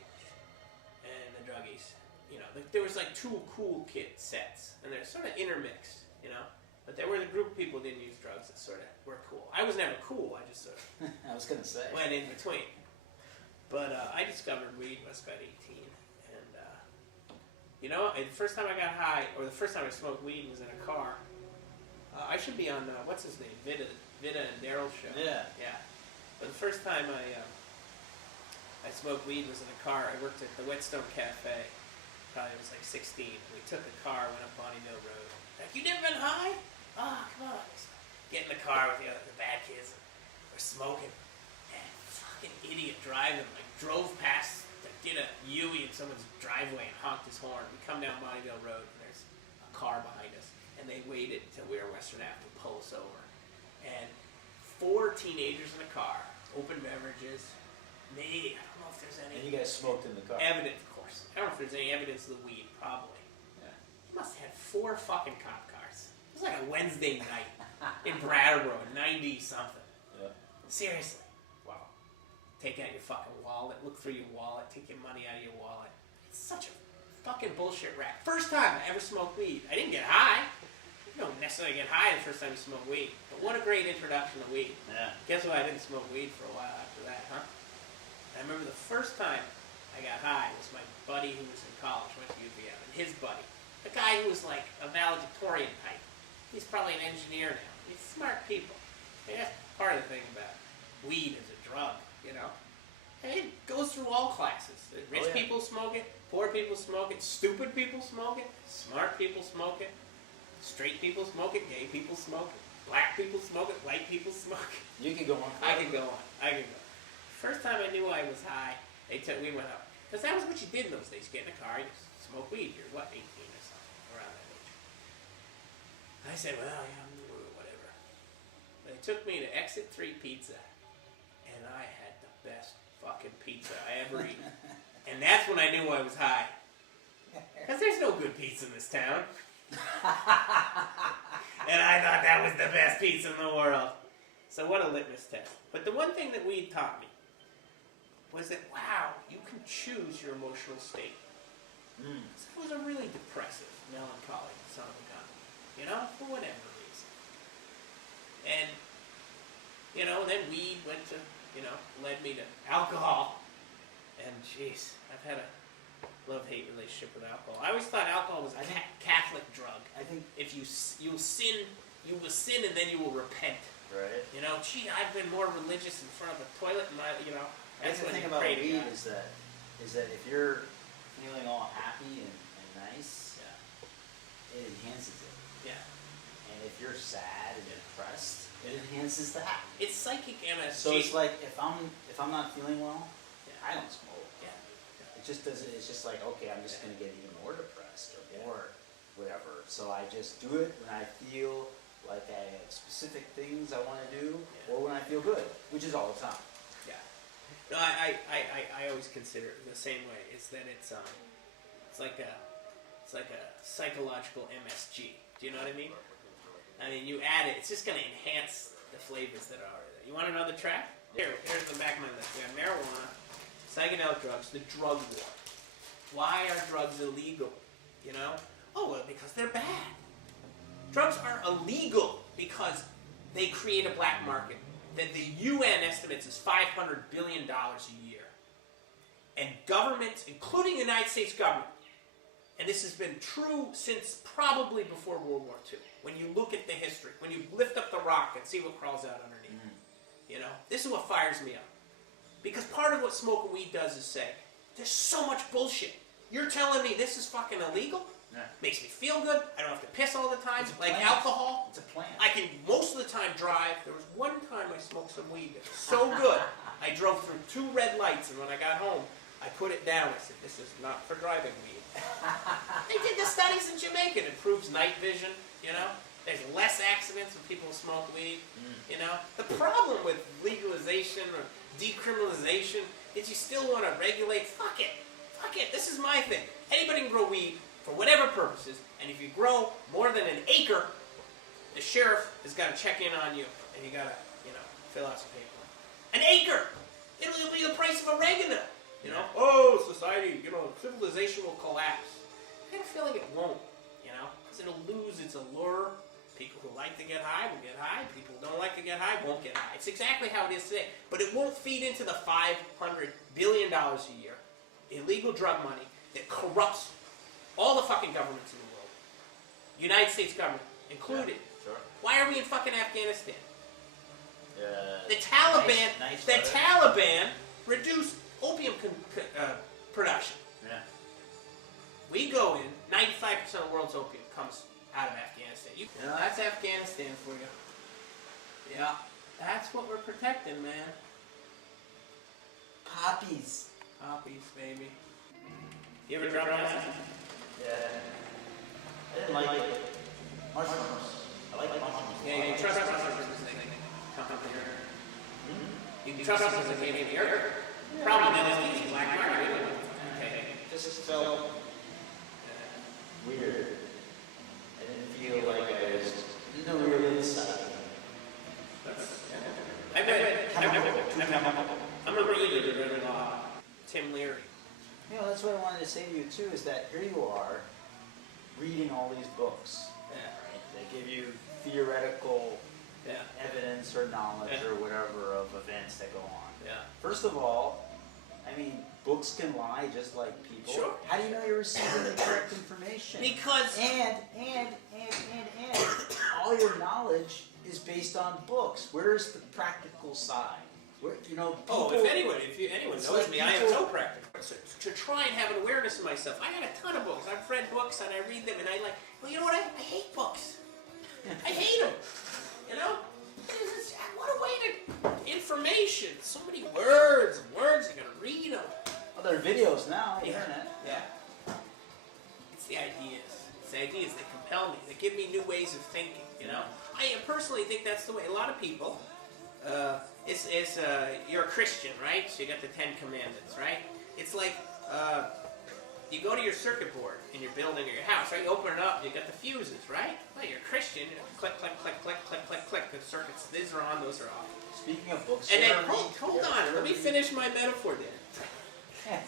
and the druggies. You know, there was like two cool kid sets, and they're sort of intermixed. You know, but there were the group of people who didn't use drugs that sort of were cool. I was never cool. I just sort of I was gonna say. went in between. But I discovered weed when I was about 18. And, you know, the first time I got high, or the first time I smoked weed was in a car. I should be on, what's his name? Vida and Daryl's show. Yeah. Yeah. But the first time I smoked weed was in a car. I worked at the Whetstone Cafe. Probably was like 16. We took a car, went up Bonneville Road. Like, you never been high? Oh, come on. Get in the car with the bad kids. We're smoking. Fucking idiot driving, like drove past, like, did a U-ey in someone's driveway and honked his horn. We come down Bonneville Road and there's a car behind us, and they waited until we were Western Ave to pull us over. And 4 teenagers in a car, open beverages, I don't know if there's any. And you guys smoked in the car. Evidence, of course. I don't know if there's any evidence of the weed, probably. Yeah. He must have had 4 fucking cop cars. It was like a Wednesday night in Brattleboro, 90 something. Yeah. Seriously. Take out your fucking wallet, look through your wallet, take your money out of your wallet. It's such a fucking bullshit rack. First time I ever smoked weed. I didn't get high. You don't necessarily get high the first time you smoke weed. But what a great introduction to weed. Yeah. Guess what? I didn't smoke weed for a while after that, huh? I remember the first time I got high was my buddy who was in college, went to UVM, and his buddy. The guy who was like a valedictorian type. He's probably an engineer now. He's smart people. And that's part of the thing about weed as a drug. You know, and it goes through all classes. Rich people smoke it, poor people smoke it, stupid people smoke it, smart people smoke it, straight people smoke it, gay people smoke it, black people smoke it, white people smoke it. You can go on. I can go on. First time I knew I was high, we went up. Because that was what you did in those days. You get in a car, you smoke weed. You're what, 18 or something, around that age. I said, well, yeah, whatever. They took me to Exit 3 Pizza, and I had the best fucking pizza I ever eaten. And that's when I knew I was high. Because there's no good pizza in this town. And I thought that was the best pizza in the world. So what a litmus test. But the one thing that weed taught me was that, wow, you can choose your emotional state. So I was a really depressive, melancholic son of a gun. You know, for whatever reason. And, you know, then weed went to, you know, led me to alcohol. And, jeez, I've had a love-hate relationship with alcohol. I always thought alcohol was a Catholic drug. I think if you will sin and then you will repent. Right. You know, gee, I've been more religious in front of a toilet, and you know, that's the what thing you about pray to weed God. is that if you're feeling all happy and nice, it enhances it. Yeah. And if you're sad and depressed, it enhances that. It's psychic MSG. So it's like if I'm not feeling well, I don't smoke. Yeah. It just doesn't. It's just like, okay, I'm just gonna get even more depressed or more whatever. So I just do it when I feel like I have specific things I want to do, or when I feel good, which is all the time. Yeah. No, I always consider it the same way. It's that it's like a psychological MSG. Do you know what I mean? I mean, you add it, it's just going to enhance the flavors that are there. You want another track? Here's the back of my list. We have marijuana, psychedelic drugs, the drug war. Why are drugs illegal? You know? Oh, well, because they're bad. Drugs are illegal because they create a black market that the UN estimates is $500 billion a year. And governments, including the United States government, and this has been true since probably before World War II, when you look at the history, when you lift up the rock and see what crawls out underneath. You know, this is what fires me up. Because part of what smoking weed does is say, there's so much bullshit. You're telling me this is fucking illegal? Yeah. Makes me feel good. I don't have to piss all the time. It's a Like plant. alcohol. It's a plant. I can most of the time drive. There was one time I smoked some weed that was so good. I drove through 2 red lights, and when I got home, I put it down. I said, this is not for driving weed. They did the studies in Jamaica. It improves night vision, you know? There's less accidents when people smoke weed, you know? The problem with legalization or decriminalization is you still want to regulate. Fuck it. Fuck it. This is my thing. Anybody can grow weed for whatever purposes, and if you grow more than an acre, the sheriff has got to check in on you, and you got to, you know, fill out some paperwork. An acre! It'll be the price of oregano. You know? Oh, society, you know, civilization will collapse. I got a feeling it won't, you know? Because it'll lose its allure. People who like to get high will get high. People who don't like to get high won't get high. It's exactly how it is today. But it won't feed into the $500 billion a year illegal drug money that corrupts all the fucking governments in the world. United States government included. Yeah, sure. Why are we in fucking Afghanistan? The Nice Taliban reduced opium production. Yeah. We go in, 95% of the world's opium comes out of Afghanistan. You know, that's Afghanistan for you. Yeah, that's what we're protecting, man. Poppies. Poppies, baby. You ever drop that? Yeah. I didn't like it. Mushrooms. I like mushrooms. Yeah, you can trust mushrooms. You can trust mushrooms as they came in here. Problem is, it's black market. Okay. Just felt weird. I didn't feel like I was in the real inside. I'm a reader. Tim Leary. You know, that's what I wanted to say to you too, is that here you are, reading all these books. Yeah. Right? They give you theoretical evidence or knowledge or whatever of events that go on. Yeah. First of all, I mean, books can lie just like people. Sure. How do you know you're receiving the correct information? Because And all your knowledge is based on books. Where's the practical side? Where, you know, people, if anyone knows like me, I am people- so practical. So, to try and have an awareness of myself, I got a ton of books. I've read books and I read them, and I like. Well, you know what? I hate books. I hate them. You know, what a way to information. So many words. You gotta read them. Well, there are videos now, internet. Yeah. It's the ideas. It's the ideas that compel me. That give me new ways of thinking. You know, I personally think that's the way. A lot of people. You're a Christian, right? So you got the 10 Commandments, right? It's like you go to your circuit board in your building or your house, right? You open it up, you got the fuses, right? Well, you're a Christian. You know, click, click, click, click, click, click, click. The circuits, these are on, those are off. Speaking of books, And then hold on, let me finish my metaphor then.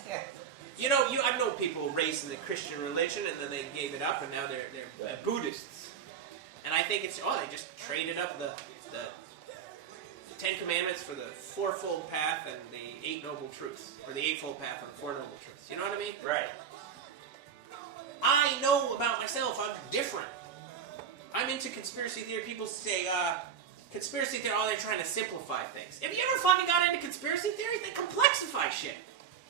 You know, I've known people raised in the Christian religion, and then they gave it up, and now they're Buddhists. And I think it's they just traded up the 10 Commandments for the Fourfold Path and the 8 Noble Truths, or the Eightfold Path and the 4 Noble Truths. You know what I mean? Right. I know about myself. I'm different. I'm into conspiracy theory. People say conspiracy theory. They're trying to simplify things. Have you ever fucking got into conspiracy theories? They complexify shit.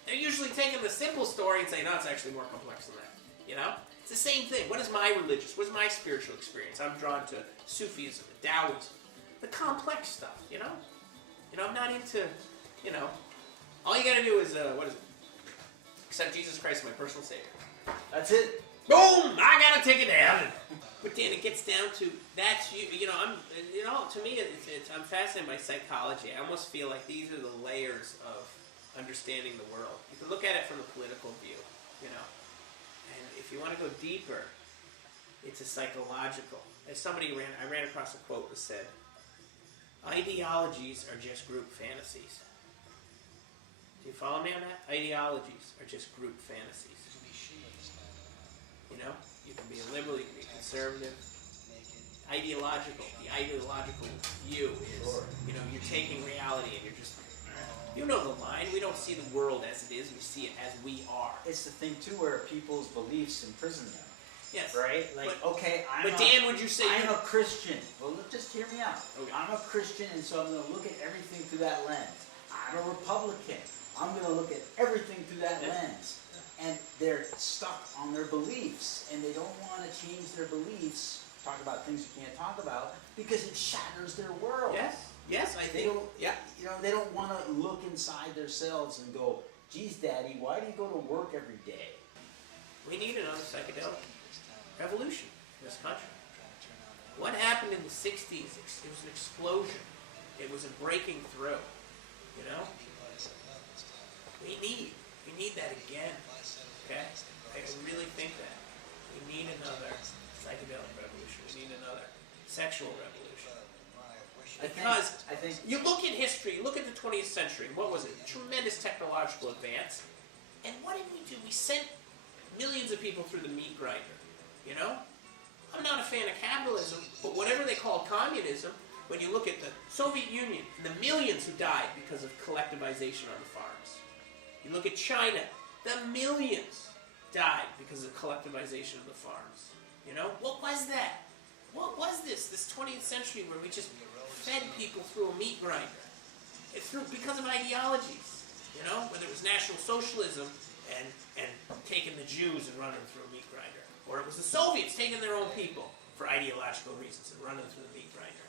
They're usually taking the simple story and saying, no, it's actually more complex than that. You know? It's the same thing. What is my religious? What is my spiritual experience? I'm drawn to Sufism, Taoism, the complex stuff, you know? I'm not into, all you gotta do is, accept Jesus Christ as my personal savior. That's it. Boom! I gotta take it down. But then it gets down to, that's you, to me, I'm fascinated by psychology. I almost feel like these are the layers of understanding the world. You can look at it from a political view, you know. And if you want to go deeper, it's a psychological. As I ran across a quote that said, ideologies are just group fantasies. Do you follow me on that? Ideologies are just group fantasies. You know, you can be a liberal, you can be conservative. The ideological view is, you know, you're taking reality and you're just, you know the line. We don't see the world as it is, we see it as we are. It's the thing too where people's beliefs imprison them. Yes. Right? Like, okay, Dan, would you say I'm a Christian. Well, just hear me out. Okay. I'm a Christian, and so I'm going to look at everything through that lens. I'm a Republican. I'm going to look at everything through that lens. And they're stuck on their beliefs, and they don't want to change their beliefs, talk about things you can't talk about, because it shatters their world. Yes, I think. They don't want to look inside themselves and go, geez, Daddy, why do you go to work every day? We need another psychedelic revolution in this country. What happened in the 60s? It was an explosion. It was a breaking through. You know? We need that again. Okay? I really think that. We need another psychedelic revolution. We need another sexual revolution. Because I think you look at history, look at the 20th century. What was it? Tremendous technological advance. And what did we do? We sent millions of people through the meat grinder. You know? I'm not a fan of capitalism, but whatever they call communism, when you look at the Soviet Union and the millions who died because of collectivization on the farms. You look at China, the millions died because of collectivization of the farms. You know? What was that? What was this 20th century where we just fed people through a meat grinder? Because of ideologies. You know? Whether it was National Socialism and taking the Jews and running them through a meat grinder. Or it was the Soviets taking their own people for ideological reasons and running through the meat grinder.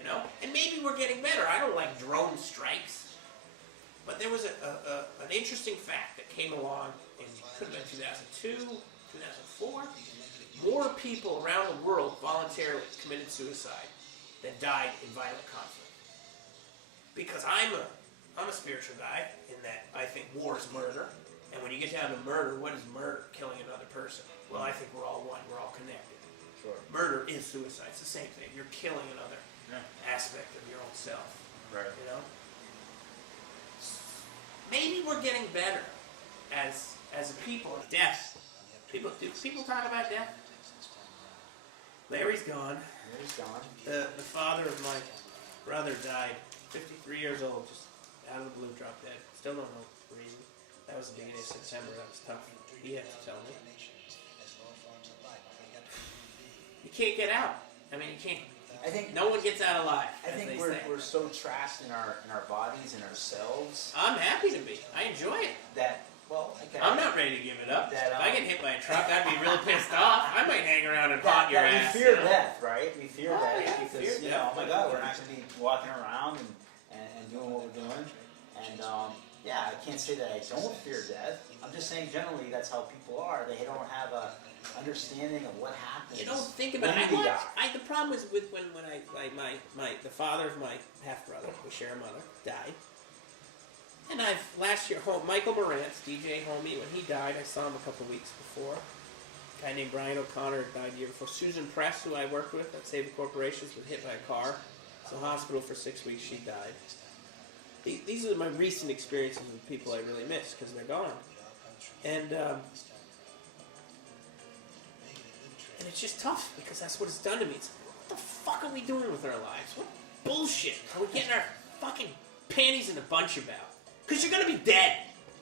You know? And maybe we're getting better. I don't like drone strikes. But there was an interesting fact that came along in, could have been 2002, 2004. More people around the world voluntarily committed suicide than died in violent conflict. Because I'm a spiritual guy in that I think war is murder. And when you get down to murder, what is murder? Killing another person. Well, I think we're all one. We're all connected. Sure. Murder is suicide. It's the same thing. You're killing another aspect of your own self. Right. You know? Maybe we're getting better as a people. Death. Do people talk about death? Larry's gone. Larry's gone. The father of my brother died, 53 years old, just out of the blue, dropped dead. Still don't know the reason. That was the beginning of September. That was tough. He had to tell me. You can't get out. I mean, you can't. I think no one gets out alive. I think we're so trapped in our bodies and ourselves. I'm happy to be. I enjoy it. That okay. I'm not ready to give it up. That, if I get hit by a truck, I'd be really pissed off. I might hang around and haunt your ass. We fear death, right? We fear death because fear oh my God, we're not going to be walking around and doing what we're doing. And I can't say that I don't fear death. I'm just saying generally that's how people are. They don't have a understanding of what happens. You don't think about it. The problem is with when the father of my half brother, we share a mother, died. And last year, Michael Morantz, DJ homie, when he died, I saw him a couple weeks before. A guy named Brian O'Connor died the year before. Susan Press, who I worked with at Save the Corporations, was hit by a car. Was in the hospital for 6 weeks. She died. These are my recent experiences with people I really miss because they're gone. And it's just tough because that's what it's done to me. It's like, what the fuck are we doing with our lives? What bullshit are we getting our fucking panties in a bunch about? Because you're going to be dead.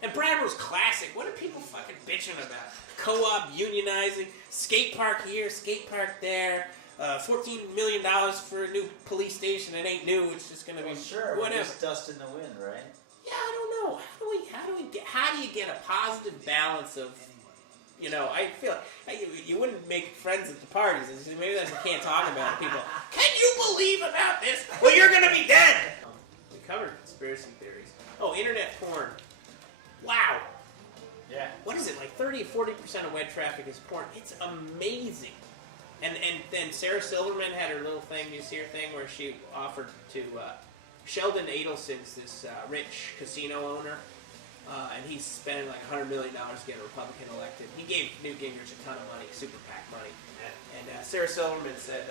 And Bradford's classic. What are people fucking bitching about? Co-op, unionizing, skate park here, skate park there, $14 million for a new police station. It ain't new. It's just going to be whatever. Just dust in the wind, right? Yeah, I don't know. How do you get a positive balance of, I feel you wouldn't make friends at the parties. Maybe that's what you can't talk about. People, can you believe about this? Well, you're going to be dead. We covered conspiracy theories. Oh, internet porn. Wow. Yeah. What is it, like 30 or 40% of web traffic is porn? It's amazing. And then Sarah Silverman had her little thing, you see her thing, where she offered to, Sheldon Adelson's this rich casino owner, and he's spending like $100 million to get a Republican elected. He gave Newt Gingrich a ton of money, super PAC money. And Sarah Silverman said,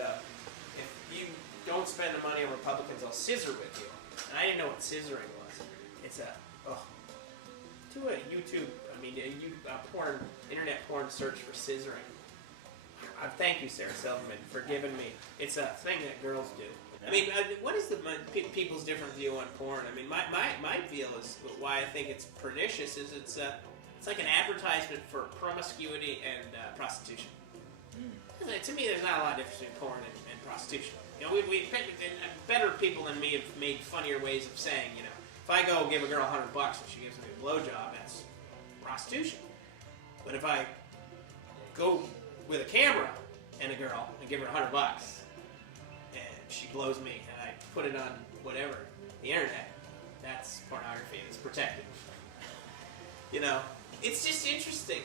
if you don't spend the money on Republicans, I'll scissor with you. And I didn't know what scissoring was. It's to a YouTube, internet porn search for scissoring. Thank you, Sarah Silverman, for giving me. It's a thing that girls do. I mean, what is people's different view on porn? I mean, my feel is why I think it's pernicious is it's like an advertisement for promiscuity and prostitution. To me, there's not a lot of difference between porn and prostitution. You know, better people than me have made funnier ways of saying, you know, if I go give a girl $100 and she gives me a blowjob, that's prostitution. But if I go with a camera and a girl and give her $100 and she blows me and I put it on whatever, the internet, that's pornography and it's protected. You know, it's just interesting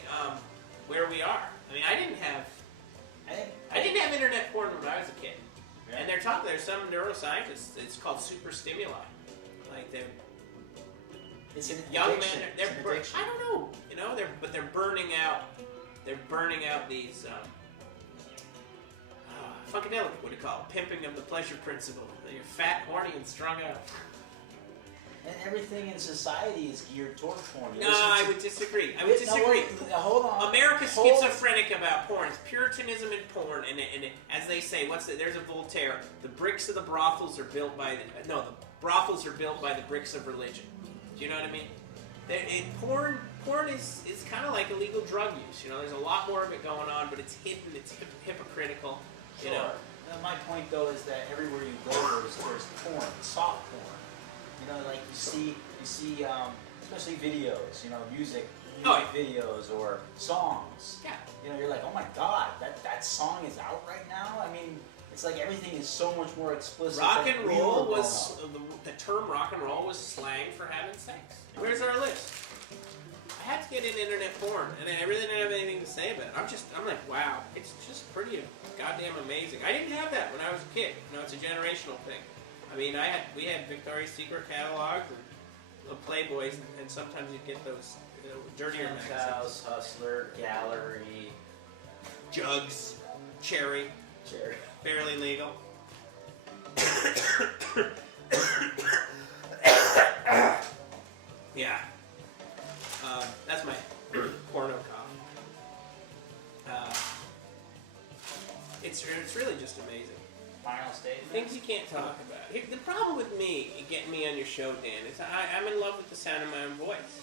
where we are. I mean, I didn't have internet porn when I was a kid. Yeah. And there's some neuroscientists, it's called super stimuli. Like it's an young addiction. men, I don't know, you know, they're burning out these funkadelic, what do you call it? Pimping of the pleasure principle. You're fat, horny, and strung out. And everything in society is geared toward porn. No, I would disagree. Hold on. America's schizophrenic about porn. It's Puritanism in porn, and as they say, there's a Voltaire. The bricks of the brothels are built by the brothels are built by the bricks of religion. Do you know what I mean? Porn is kind of like illegal drug use. You know, there's a lot more of it going on, but it's hidden. It's hypocritical. Sure. You know. My point though is that everywhere you go, there's porn, soft porn. You know, like you see, especially videos. You know, music videos or songs. Yeah. You know, you're like, oh my God, that song is out right now. I mean, it's like everything is so much more explicit. Rock and roll was the term rock and roll was slang for having sex. Where's our list? I had to get in internet porn, and I really didn't have anything to say about it. I'm like, wow, it's just pretty goddamn amazing. I didn't have that when I was a kid. You know, it's a generational thing. I mean, we had Victoria's Secret catalogs and the Playboys, and sometimes you'd get those dirtier magazines. House, Hustler, Gallery, Jugs, Cherry, Barely Legal. Yeah. That's my porno cough. It's really just amazing. Final statement. Things you can't talk about. The problem with me, getting me on your show, Dan, is I'm in love with the sound of my own voice.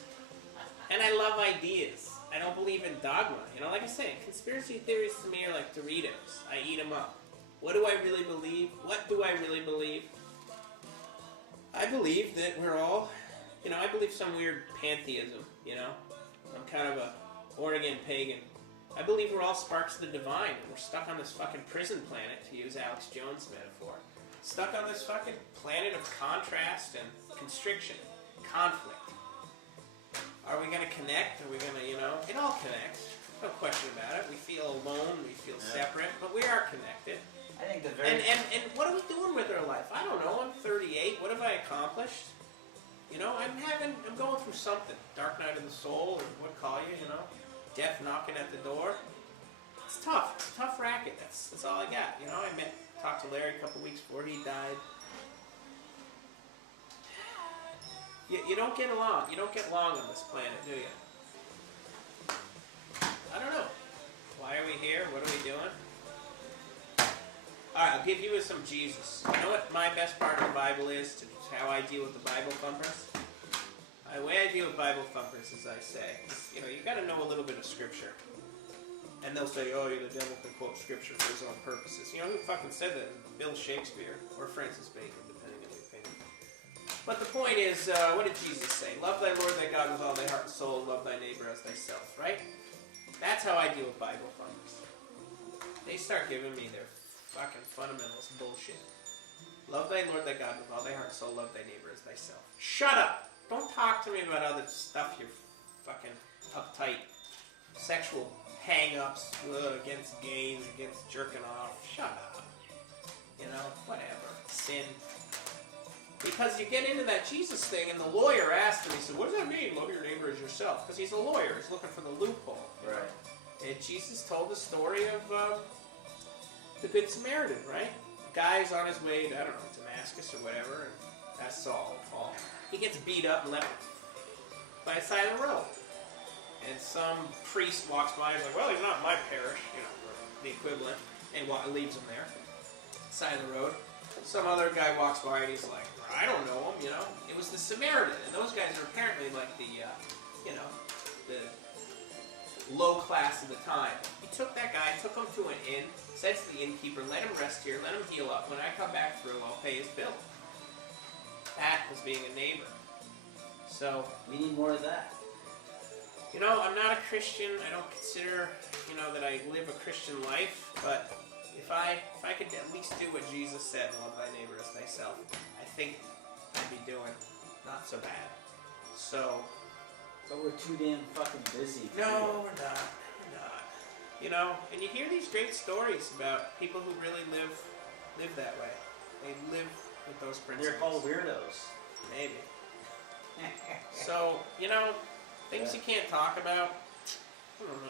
And I love ideas. I don't believe in dogma. You know, like I say, conspiracy theories to me are like Doritos. I eat them up. What do I really believe? What do I really believe? I believe that we're all, you know, I believe some weird pantheism, you know. I'm kind of a born-again pagan. I believe we're all sparks of the divine, and we're stuck on this fucking prison planet, to use Alex Jones' metaphor. Stuck on this fucking planet of contrast and constriction, conflict. Are we going to connect? Are we going to, you know, it all connects. No question about it. We feel alone, we feel separate, but we are connected. I think and what are we doing with our life? I don't know. I'm 38. What have I accomplished? You know, I'm going through something. Dark night of the soul, or what call you? You know, death knocking at the door. It's tough. It's a tough racket. That's all I got. You know, talked to Larry a couple weeks before he died. You don't get along. You don't get along on this planet, do you? I don't know. Why are we here? What are we doing? Alright, I'll give you some Jesus. You know what my best part of the Bible is? How I deal with the Bible thumpers? The way I deal with Bible thumpers, as I say, is, you know, you got to know a little bit of Scripture. And they'll say, oh, the devil can quote Scripture for his own purposes. You know who fucking said that? Bill Shakespeare or Francis Bacon, depending on your opinion. But the point is, what did Jesus say? Love thy Lord thy God with all thy heart and soul. Love thy neighbor as thyself, right? That's how I deal with Bible thumpers. They start giving me their fucking fundamentals bullshit. Love thy Lord thy God with all thy heart and soul. Love thy neighbor as thyself. Shut up! Don't talk to me about other stuff you're fucking uptight. Sexual hang-ups against gays, against jerking off. Shut up. You know, whatever. Sin. Because you get into that Jesus thing, and the lawyer asked him, he said, what does that mean, love your neighbor as yourself? Because he's a lawyer, he's looking for the loophole. Right. And Jesus told the story of the Good Samaritan, right? Guy's on his way to, I don't know, Damascus or whatever, and that's Saul, Paul. He gets beat up and left by the side of the road. And some priest walks by and is like, well, he's not in my parish, you know, or the equivalent, and leaves him there, side of the road. Some other guy walks by and he's like, I don't know him, you know. It was the Samaritan, and those guys are apparently like the, you know, the low class of the time. He took that guy, took him to an inn, said to the innkeeper, let him rest here, let him heal up. When I come back through, I'll pay his bill. That was being a neighbor. So, We need more of that. you know, I'm not a Christian. I don't consider, you know, that I live a Christian life. But if I could at least do what Jesus said, love thy neighbor as thyself, I think I'd be doing not so bad. So, But we're too damn fucking busy. to do no, we're not. We're not. You know, and you hear these great stories about people who really live that way. They live with those it. principles. They're called weirdos. Maybe. So, you know, things you can't talk about. I don't know.